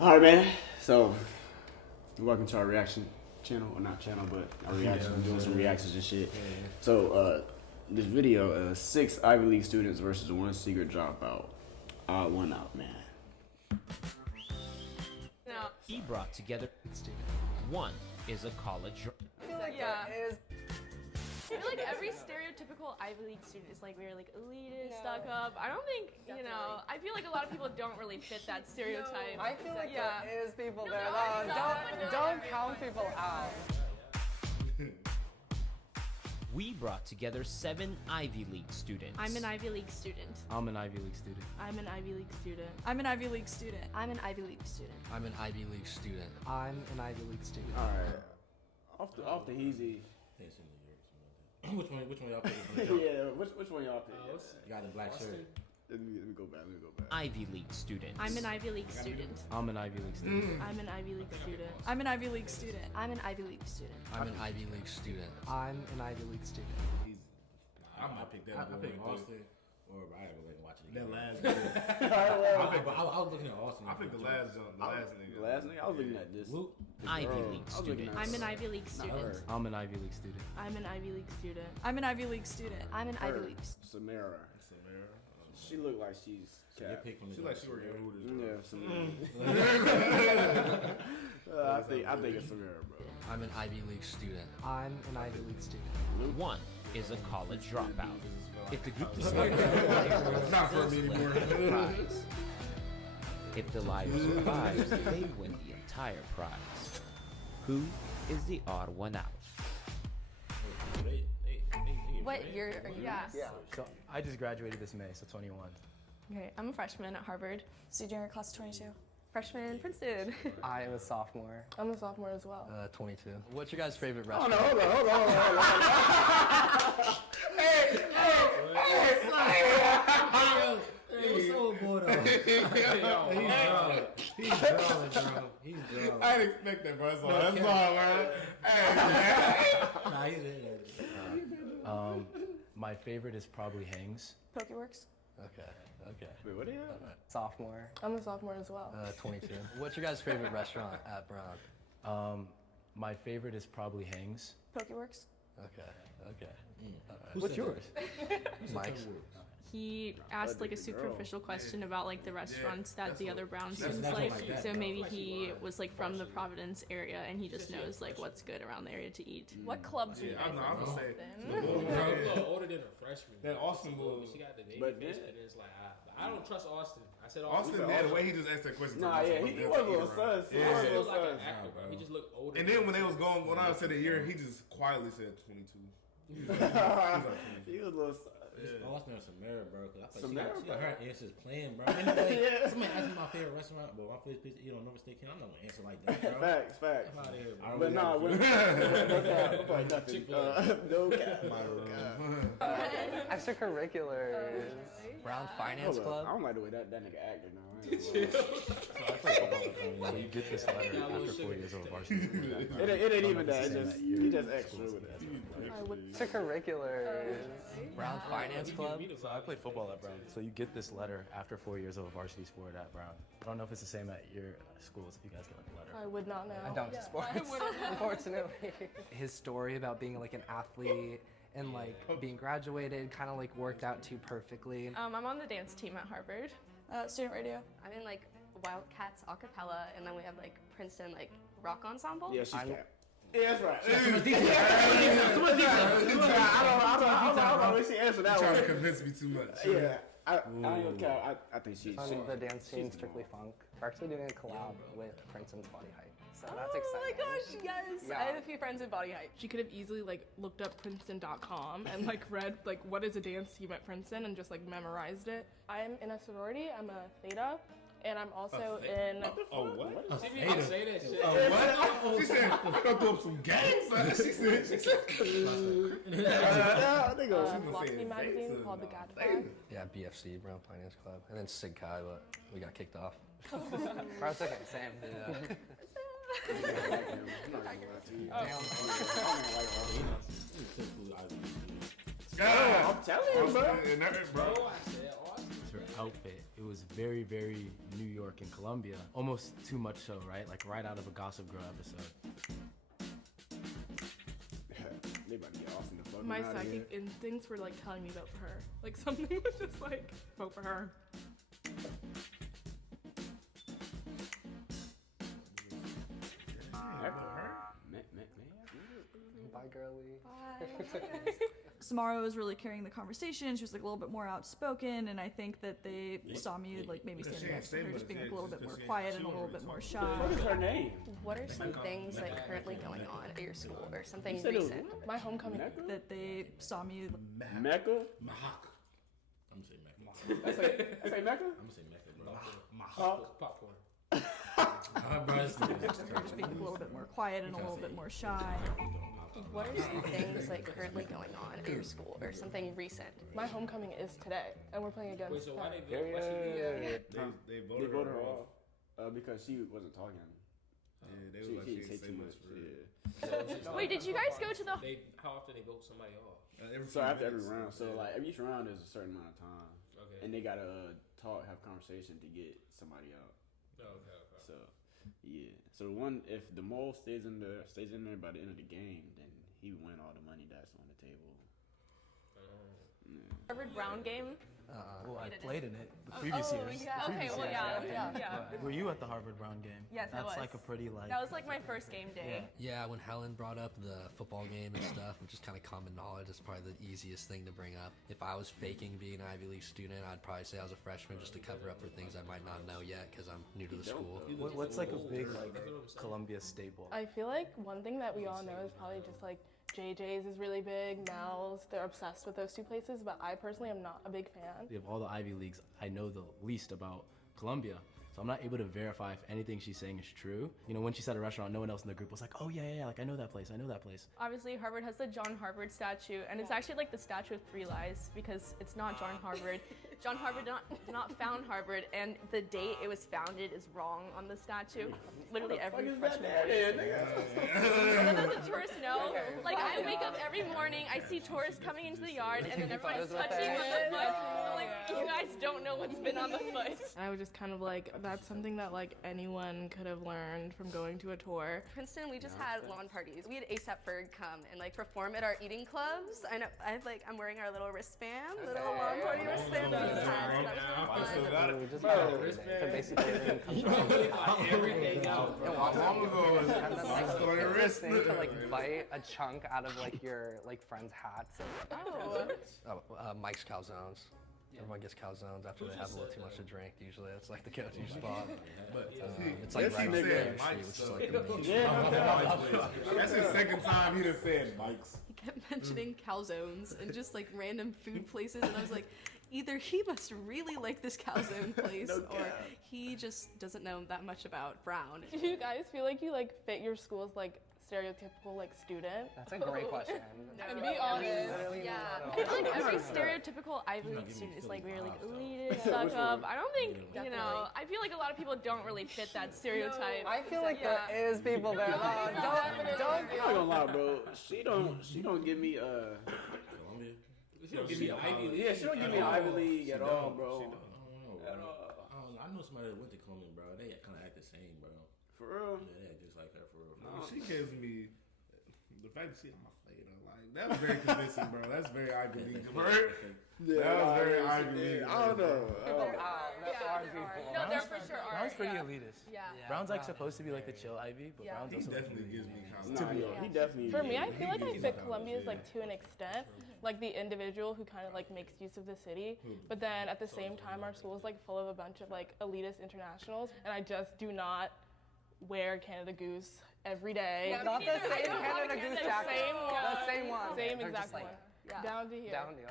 Alright, man. So, welcome to our reaction channel. Or not channel, but our reaction. We're doing some reactions and shit. So, this video, 6 Ivy League students versus 1 secret dropout. One out, man. No. He brought together one is a college. Yeah. I feel like every stereotypical Ivy League student is like we're like elitist, stuck up. I don't think, you know, I feel like a lot of people don't really fit that stereotype. I feel like Yeah. there is people No, there. no, though. it's not. Don't count people out. We brought together 7 Ivy League students. I'm an Ivy League student. I'm an Ivy League student. I'm an Ivy League student. I'm an Ivy League student. I'm an Ivy League student. I'm an Ivy League student. I'm an Ivy League student. Alright. Off the easy. Which one y'all pick? Yeah, which one y'all pick? You got the black shirt. Let me go back. Ivy League students. I'm an Ivy League student. I'm an Ivy League student. I'm an Ivy League student. I'm an Ivy League student. I'm an Ivy League student. I'm an Ivy League student. I'm an Ivy League student. I picked that. I picked Austin. Or I gotta go back and watch it again. That last. I was looking at Austin. I picked the last nigga. The last nigga? I was looking at this. Luke. Ivy League student. I'm an Ivy League student. I'm an Ivy League student. I'm an Ivy League student. I'm an Ivy League student. I'm an Ivy League. Samara. She look like she's Your cat. pick from the She like she working at Hooters. Yeah, Samara. I think it's Samara, bro. I'm an Ivy League student. I'm an Ivy League student. One is a college dropout. If the group decides Not for me anymore. prize. If the liar survives, they win the entire prize. Who is the odd one out? What year are you? Yeah. So I just graduated this May, so 21. Okay, I'm a freshman at Harvard. Senior class 22. Freshman, Princeton. I am a sophomore. I'm a sophomore as well. 22. What's your guys' favorite Oh restaurant? no, hold on. What's so good He's drawing, bro. He's drawing. I didn't expect that, bro. That's all, man. Hey, Nah, he's in My favorite is probably Hangs. Pokeworks. Okay. Wait, what are you? Sophomore. I'm a sophomore as well. 22. What's your guys' favorite restaurant at Brown? My favorite is probably Hangs. Pokeworks. Okay. What's yours? Mike's. He asked like a superficial question about like the restaurants that the other Brown students that's like. what my dad So does. maybe he was like from the Providence area and he just knows like what's good around the area to eat. What clubs are you I'm guys gonna involved say. in? A little older than a freshman. That Austin little. She got the baby But face, then- but it's like I don't trust Austin. I said Austin, yeah, the way he just asked that question. Nah, yeah, he was a little sus. He was a Yeah. He little was like an sus. actor, bro. He just looked older. And then when they was when I said a year, he just quietly said 22. He was like 22. He was a little sus. Austin or Samara, bro. Cause I feel Samara, like she got her answers playing, bro. Yeah. Somebody asked me my favorite restaurant, but my favorite place to eat on North State King. I'm not gonna answer like that, bro. Facts. I'm out of here, bro. But nah, we're nothing. No cap. Extracurriculars. Brown Finance Hold up. I Club. don't like the way that nigga acted now. I ain't So you get this letter after 4 years of varsity. gonna lie. It ain't even that. It's just he just extra with it. Extracurriculars. Brown Finance Club. So I played football at Brown. So you get this letter after 4 years of a varsity sport at Brown. I don't know if it's the same at your schools, if you guys get like a letter. I would not know. I don't do sports, unfortunately. His story about being like an athlete and like being graduated kind of like worked out too perfectly. I'm on the dance team at Harvard. Student radio. I'm in like Wildcats a cappella, and then we have like Princeton like rock ensemble. Yeah, she's cap. Yeah, that's right. I don't know when she answered that Trying to one. convince me too much. Yeah, I don't care. I think she's. On the dance team, Strictly Funk. We're actually doing a collab with Princeton's Body Hype, so that's Oh exciting. my gosh, yes! Yeah. I have a few friends in body hype. She could have easily like looked up Princeton.com and like read like what is a dance team at Princeton and just like memorized it. I'm in a sorority. I'm a theta, and I'm also in. Oh, what? She didn't even say that shit. What? She said, we're gonna throw up some gangs. She said. philosophy magazine called The Gadfly. Yeah, BFC, Brown Finance Club, and then Sig Chi, but we got kicked off. Bro, it's okay, same. I'm telling you, bro. And that, bro. I said Austin. outfit. It was very, very New York and Columbia. Almost too much so, right? Like right out of a Gossip Girl episode. They about to get off in the fucking My out of here. psychic instincts were like telling me vote for her. Like something was just like vote for her. Bye, girly. Samara was really carrying the conversation. She was like a little bit more outspoken, and I think that they saw me like maybe standing next to her, just being like a little bit more quiet and a little bit more shy. What is her name? What are some things like currently going on at your school or something You said it was recent? My homecoming. That they saw me. Mecca? Mahak. I'm gonna say Mecca. I say Mecca? I'm gonna say Mecca, bro. Hawk? Popcorn. Just being a little bit more quiet and a little bit more shy. What are some things like currently going on at your school or something recent? My homecoming is today, and we're playing against. Wait, so why them. they vote? Why she They They voted voted her her off. off because she wasn't talking. Yeah, they She was like, didn't she say ain't say too much much. for real. Yeah. Wait, did you guys go to the? How often they vote somebody off? So after every round, so like each round is a certain amount of time, Okay. and they gotta talk, have conversation to get somebody out. Okay. So yeah, so if the mole stays in there by the end of the game, then he win all the money that's on the table. Harvard Brown game? Well, I played in it the previous years. Yeah. The Okay, previous well, years. yeah. Were you at the Harvard Brown game? Yes, I That's was. like a pretty like. That was like my first game day. Yeah, when Helen brought up the football game and stuff, which is kind of common knowledge, it's probably the easiest thing to bring up. If I was faking being an Ivy League student, I'd probably say I was a freshman just to cover up for things I might not know yet because I'm new to the school. What's like a big like Columbia staple? I feel like one thing that we all know is probably just like JJ's is really big, Mel's, they're obsessed with those two places, but I personally am not a big fan. Of all the Ivy Leagues, I know the least about Columbia. So I'm not able to verify if anything she's saying is true. You know, when she said a restaurant, no one else in the group was like, oh yeah, like I know that place. Obviously, Harvard has the John Harvard statue, and it's actually like the statue of three lies because it's not John Harvard. John Harvard did not found Harvard, and the date it was founded is wrong on the statue. Literally every freshman. None of the tourists know. Like I wake up every morning, I see tourists coming into the yard, and then everyone's touching on the foot. I'm like, you guys don't know what's been on the foot. I was just kind of like, that's something that like anyone could have learned from going to a tour. Princeton, we just had lawn parties. We had A$AP Ferg come and like perform at our eating clubs. I know, I'm wearing our little wristband, little lawn party wristband that we had. So that was We fun. just so basically Everything out. Long ago, and then like story there's wrist. this thing to like bite a chunk out of like your like friend's hats. Mike's Calzones. Everyone gets calzones after they have a little too much to drink. Usually, that's like the go-to spot. But It's like right on the said street, Mike's, which is so- like the main. That's his second time he done said Mike's. He kept mentioning calzones and just like random food places, and I was like, either he must really like this calzone place, or he just doesn't know that much about Brown. Do you guys feel like you like fit your school's like stereotypical like student? That's a great question. And be honest. Yeah, I feel like every stereotypical Ivy League student is like really like elitist, stuck up. I don't think, you know, I feel like a lot of people don't really fit that stereotype. I feel like there is people there. Don't. I'm not gonna lie, bro. She don't give me Columbia. She don't give me an Ivy League. Yeah, she don't give me an Ivy League at all, bro. I don't know. At all. I know somebody that went to Columbia, bro. They kind of act the same, bro. For real. Yeah, they act just like her, for real. She gives me the fact that she on my fade. Like that was very convincing, bro. That's very Ivy League. Yeah, that was very Ivy League. I don't know. No, they're for sure are. Brown's pretty elitist. Yeah. Brown's like supposed to be like the chill Ivy, but Brown's He also definitely gives me Nah, confidence. he definitely. For me, I feel like I fit Columbia's like to an extent, like the individual who kind of like makes use of the city. But then at the same time, our school is like full of a bunch of like elitist internationals, and I just do not wear Canada Goose every day. Not the same Canada Goose jacket. The same one. Same They're exact just like, one. Down to here. Down the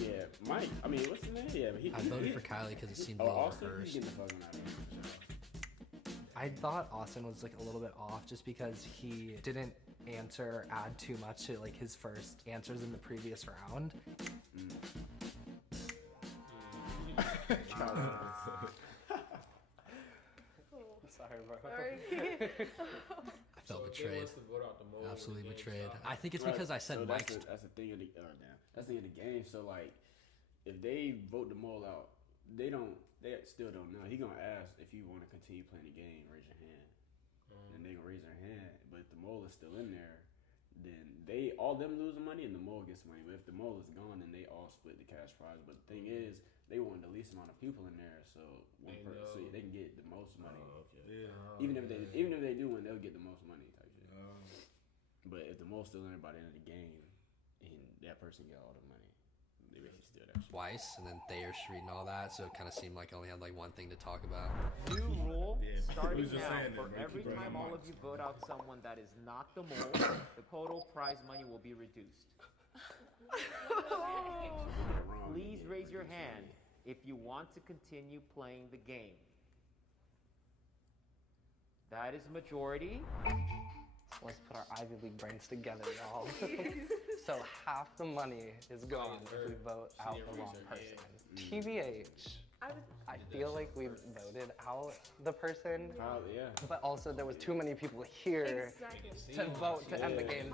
Yeah, Mike. I mean, what's his name? Yeah, but I voted for Kylie because it seemed a Oh, little Austin, rehearsed. you get the fuck out of here. I thought Austin was like a little bit off just because he didn't answer or add too much to like his first answers in the previous round. Sorry, bro. I felt So if they betrayed. wants to vote out the absolutely betrayed. I think it's because I said Mike's. That's the thing of the that's the thing of the game. So like, if they vote the mole out, they still don't know. He gonna ask if you want to continue playing the game. Raise your hand, and they gonna raise their hand. But if the mole is still in there, then all them losing money and the mole gets money. But if the mole is gone, then they all split the cash prize. But the thing is, they want the least amount of people in there, so so they can get the most money. Even if they do win, they'll get the most money type shit. But if the mole's still in there by the end of the game, and that person get all the money, they basically steal that shit. Twice, and then Thayer Street and all that, so it kind of seemed like I only had like one thing to talk about. New rule starting just now. saying that, For bro. every Keep time bringing all of mics. you vote out someone that is not the mole, the total prize money will be reduced. Please raise your hand if you want to continue playing the game. That is majority. Let's put our Ivy League brains together, y'all. So half the money is gone if we vote out the wrong person. TBH. I feel like we voted out the person, Probably, yeah. but also there was too many people here to vote to end the game.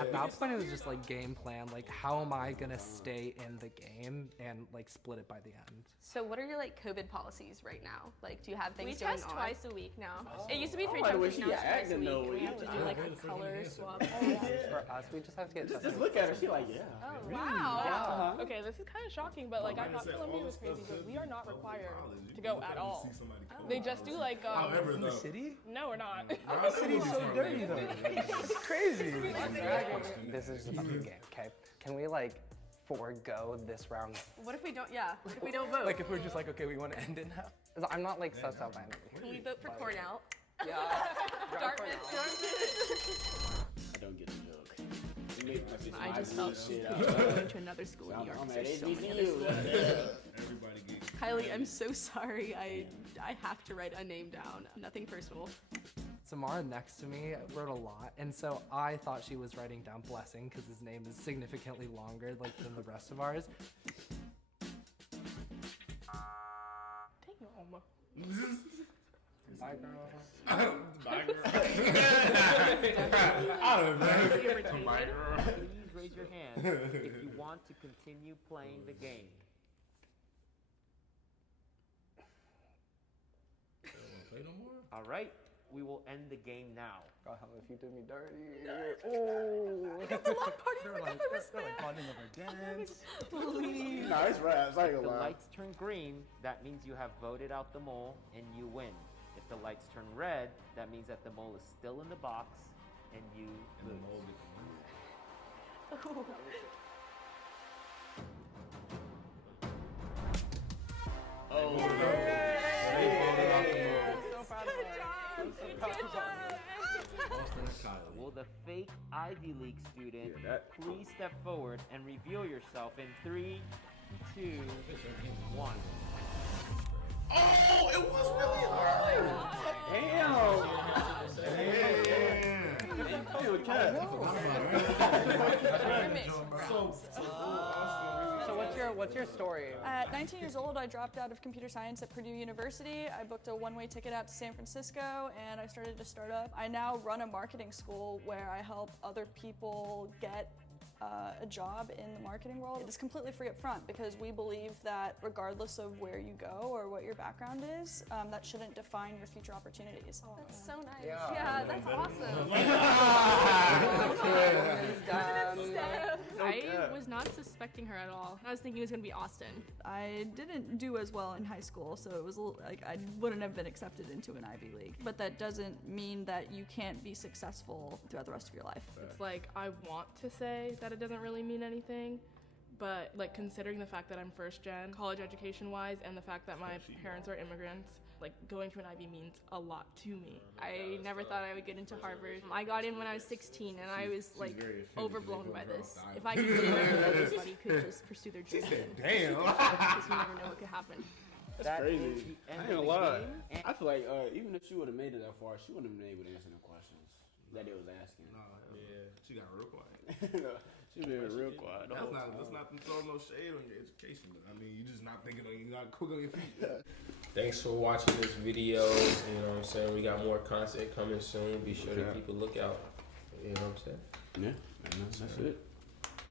At that point, it was just like game plan. Like, how am I gonna stay in the game and like split it by the end? So what are your like COVID policies right now? Like, do you have things We going test on? twice a week now. It used to be 3 by the times way, a week, she now it's twice a acting week. though. And we You have to do like a color swap. For us, we just have to get Just look at her. She like, yeah. Oh, wow. Okay, this is kind of shocking, but like I thought Columbia was crazy, but we are not required to go at all. They just do like However, though. city? no, we're not. Our city's so dirty though. It's crazy. This is a fucking game, okay? Can we like forego this round? What if we don't? Yeah. What if we don't vote? Like if we're just like, okay, we want to end it now. 'Cause I'm not like sussed out by anything. Can we vote for Cornell? Yeah. Dartmouth. I don't get the joke. You make my sister I just Ivy felt League shit stupid out. going to another school in New York. I'm 'cause at there's so many other HBCU. schools. Everybody gets. Kylie, I'm so sorry. I have to write a name down. Nothing personal. Samara next to me wrote a lot, and so I thought she was writing down Blessing because his name is significantly longer like than the rest of ours. Damn. Bye, girl. Bye, girl. Please raise your hand if you want to continue playing the game. Play no more? All right, we will end the game now. God, hell, if you did me dirty. Oh. Look at the block party They're together. like bonding over dance. Nah, it's raps. I ain't If gonna the lie. lights turn green, that means you have voted out the mole and you win. If the lights turn red, that means that the mole is still in the box and you And the lose. mole gets the move. Oh, Austin and Kylie. Will the fake Ivy League student Yeah, that- please step forward and reveal yourself in 3, 2, 1. Oh, it was really hard. So what's your story? At 19 years old, I dropped out of computer science at Purdue University. I booked a one-way ticket out to San Francisco, and I started a startup. I now run a marketing school where I help other people get a job in the marketing world. It's completely free up front because we believe that regardless of where you go or what your background is, that shouldn't define your future opportunities. That's so nice. Yeah. Yeah, that's awesome. I was not suspecting her at all. I was thinking it was gonna be Austin. I didn't do as well in high school, so it was a little, like I wouldn't have been accepted into an Ivy League. But that doesn't mean that you can't be successful throughout the rest of your life. It's like I want to say that it doesn't really mean anything, but like considering the fact that I'm first gen, college education wise, and the fact that my parents are immigrants, like going to an Ivy means a lot to me. I never thought I would get into Harvard. I got in when I was 16 and I was like overblown by this. If I could do it, everybody could just pursue their dreams. Damn. Because you never know what could happen. That's crazy. is the I end ain't of gonna the lie. game. I feel like even if she would have made it that far, she wouldn't have been able to answer the questions that they was asking. Yeah, she got real quiet. She been real quiet. the whole Let's time. not throw no shade on your education. I mean, you just not thinking on you not quick on your feet. Thanks for watching this video. You know what I'm saying? We got more content coming soon. Be sure to keep a lookout. You know what I'm saying? Yeah, that's it.